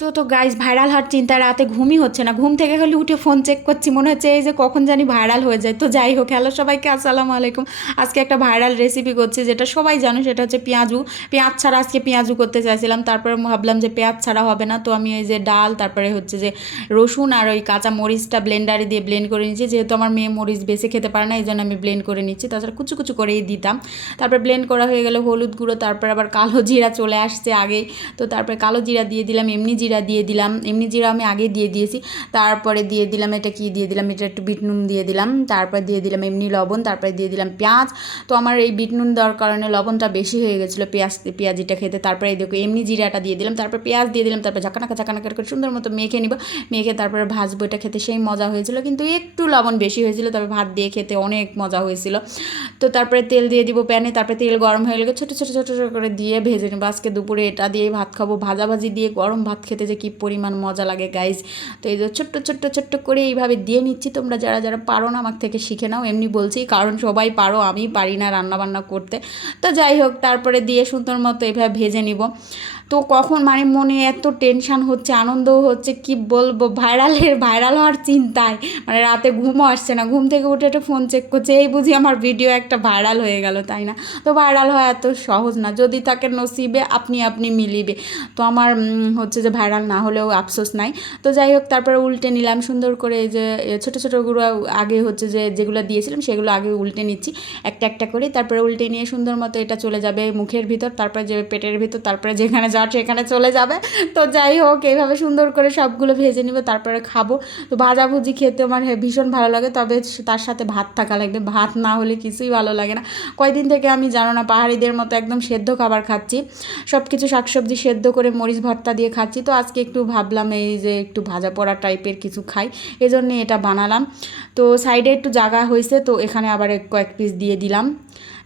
তো তো guys viral হওয়ার চিন্তা রাতে ঘুমই হচ্ছে না। ঘুম থেকে খালি উঠে ফোন চেক করছি, মনে হচ্ছে এই যে কখন জানি ভাইরাল হয়ে যায়। তো যাই হোক হ্যালো সবাইকে, আসসালামু আলাইকুম। আজকে একটা ভাইরাল রেসিপি করছি, যেটা সবাই জানো, সেটা হচ্ছে পেঁয়াজু। পেঁয়াজ ছাড়া আজকে পেঁয়াজু করতে চাইছিলাম, তারপরে ভাবলাম যে পেঁয়াজ ছাড়া হবে না। তো আমি এই যে ডাল, তারপরে হচ্ছে যে রসুন আর ওই কাঁচা মরিচটা ব্লেন্ডারে দিয়ে ব্লেন্ড করে নিচ্ছি যেহেতু আমার মেয়ে মরিচ বেশি খেতে পারে না, এই জন্য আমি ব্লেন্ড করে নিচ্ছি। তাছাড়া কুচু কুচু করেই দিতাম। তারপরে ব্লেন্ড করা হয়ে গেলে হলুদ গুঁড়ো, তারপরে আবার কালো জিরা চলে আসছে আগেই। তো তারপরে কালো জিরা দিয়ে দিলাম, এমনি জিরা দিয়ে দিলাম। এমনি জিরা আমি আগে দিয়ে দিয়েছি। তারপরে দিয়ে দিলাম, এটা কি দিয়ে দিলাম? এটা একটু বিট নুন দিয়ে দিলাম। তারপর দিয়ে দিলাম এমনি লবণ, তারপরে দিয়ে দিলাম পেঁয়াজ। তো আমার এই বিট নুন দেওয়ার কারণে লবণটা বেশি হয়ে গেছিল পেঁয়াজ, পেঁয়াজিটা খেতে। তারপরে দেখো, এমনি জিরাটা দিয়ে দিলাম। তারপর পেঁয়াজ দিয়ে দিলাম। তারপর ঝাঁকানাকা ঝাঁকানাকা করে সুন্দর মতো মেখে নিব। মেখে তারপরে ভাজবো, এটা খেতে সেই মজা হয়েছিল। কিন্তু একটু লবণ বেশি হয়েছিল, তবে ভাত দিয়ে খেতে অনেক মজা হয়েছিল। তো তারপরে তেল দিয়ে দিব প্যানে। তারপরে তেল গরম হয়ে গেলে ছোটো ছোটো ছোটো ছোটো করে দিয়ে ভেজে নেব। আজকে দুপুরে এটা দিয়ে ভাত খাব। ভাজাভাজি দিয়ে গরম ভাত খেতে যে কী পরিমাণ মজা লাগে গাইজ তো এই যে ছোট্ট ছোট্ট ছোট্ট করে এইভাবে দিয়ে নিচ্ছি। তোমরা যারা যারা পারো না আমার থেকে শিখে নাও। এমনি বলছি, কারণ সবাই পারো, আমি পারি না রান্নাবান্না করতে। তো যাই হোক, তারপরে দিয়ে সুন্দর মতো এভাবে ভেজে নিব। তো কখন মানে মনে এত টেনশান হচ্ছে, আনন্দও হচ্ছে, কি বলব? ভাইরালের ভাইরাল হওয়ার চিন্তায়। মানে রাতে ঘুমও আসছে না। ঘুম থেকে উঠে একটা ফোন চেক করছে, এই বুঝি আমার ভিডিও একটা ভাইরাল হয়ে গেল, তাই না? তো ভাইরাল হওয়া এত সহজ না। যদি তাকে নসিবে, আপনি আপনি মিলিবে। তো আমার হচ্ছে যে ভাইরাল না হলেও আফসোস নাই। তো যাই হোক, তারপরে উল্টে নিলাম, সুন্দর করে যে ছোটো ছোটোগুলো আগে হচ্ছে যে, যেগুলো দিয়েছিলাম, সেগুলো আগে উল্টে নিচ্ছি। একটা একটা করে। তারপরে উল্টে নিয়ে সুন্দর মতো এটা চলে যাবে মুখের ভিতর, তারপরে যে পেটের ভিতর, তারপরে যেখানে যাওয়ার সেখানে চলে যাবে। তো যাই হোক, এইভাবে সুন্দর করে সবগুলো ভেজে নিবে, তারপরে খাব। তো ভাজাভুজি খেতে আমার ভীষণ ভালো লাগে, তবে তার সাথে ভাত থাকা লাগবে। ভাত না হলে কিছুই ভালো লাগে না। কয়দিন থেকে আমি জানো না, পাহাড়িদের মতো একদম সেদ্ধ খাবার খাচ্ছি। সব কিছু শাকসবজি সেদ্ধ করে মরিচ ভর্তা দিয়ে খাচ্ছি। তো আজকে একটু ভাবলাম এই যে একটু ভাজা পোড়া টাইপের কিছু খাই, এজন্য এটা বানালাম। তো সাইডে একটু জায়গা হয়েছে, তো এখানে আবার কয়েক পিস দিয়ে দিলাম।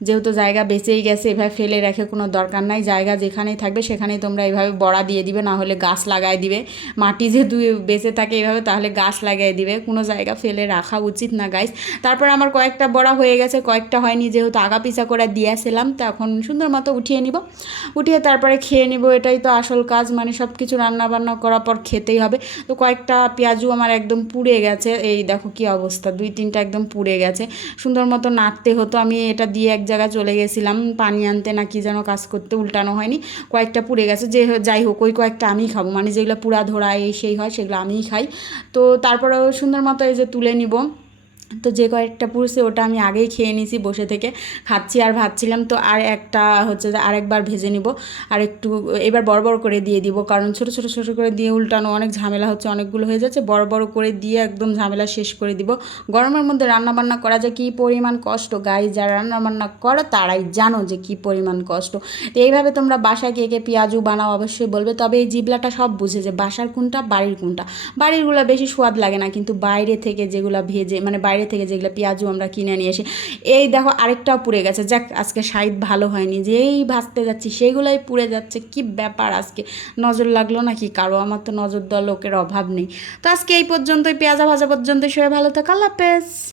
যেহেতু জায়গা বেঁচেই গেছে, এভাবে ফেলে রেখে কোনো দরকার নাই। জায়গা যেখানেই থাকবে সেখানেই তোমরা এইভাবে বড়া দিয়ে দিবে, না হলে গাছ লাগাই দিবে। মাটি যেহেতু বেঁচে থাকে এইভাবে, তাহলে গাছ লাগাই দিবে। কোনো জায়গা ফেলে রাখা উচিত না গাছ তারপর আমার কয়েকটা বড়া হয়ে গেছে, কয়েকটা হয়নি, যেহেতু আগা পিছা করে দিয়েছিলাম তখন সুন্দর মতো উঠিয়ে নিব। উঠিয়ে তারপরে খেয়ে নিব, এটাই তো আসল কাজ মানে সব কিছু রান্না বান্না করার পর খেতেই হবে। তো কয়েকটা পেঁয়াজু আমার একদম পুড়ে গেছে, এই দেখো কি অবস্থা, দুই তিনটা একদম পুড়ে গেছে। সুন্দর মতো নাড়তে হতো, আমি এটা দিয়ে এক জায়গায় চলে গেছিলাম, পানি আনতে না কি যেন কাজ করতে উল্টানো হয়নি, কয়েকটা পুড়ে গেছে যে যাই হোক, ওই কয়েকটা আমিই খাব। মানে যেগুলো পুরা ধরা এই সেই হয়, সেগুলো আমিই খাই। তো তারপরেও সুন্দর মতো এই যে তুলে নিব। তো যে কয়েকটা পুরুষে ওটা আমি আগেই খেয়ে নিয়েছি বসে থেকে। খাচ্ছি আর ভাবছিলাম তো আর একটা হচ্ছে যে আরেকবার ভেজে নিব। আর একটু এবার বড় বড় করে দিয়ে দিব, কারণ ছোট ছোট ছোট করে দিয়ে উল্টানো অনেক ঝামেলা হচ্ছে, অনেকগুলো হয়ে যাচ্ছে। বড় বড় করে দিয়ে একদম ঝামেলা শেষ করে দিব। গরমের মধ্যে রান্না বান্না করা যায় কী পরিমাণ কষ্ট? গাই যারা রান্না বান্না করো তারাই জানো যে কী পরিমাণ কষ্ট। তো এইভাবে তোমরা বাসায় কে কে পেঁয়াজু বানাও অবশ্যই বলবে, তবে এই জিবলাটা সব বুঝে যে বাসার কোনটা, বাড়ির কোনটা। বাড়িরগুলো বেশি স্বাদ লাগে না, কিন্তু বাইরে থেকে যেগুলো ভেজে মানে বাইরে বাইরে থেকে যেগুলো পেঁয়াজু আমরা কিনে নিয়ে এসে, এই দেখো আরেকটাও পুড়ে গেছে। যাক, আজকে সাইড ভালো হয়নি, যেই ভাজতে যাচ্ছি সেগুলোই পুড়ে যাচ্ছে, কি ব্যাপার আজকে? নজর লাগল নাকি কারও? আমার তো নজর দেওয়া লোকের অভাব নেই। তো আজকে এই পর্যন্তই, পেঁয়াজা ভাজা পর্যন্ত সবাই ভালো থাকা, আল্লাহ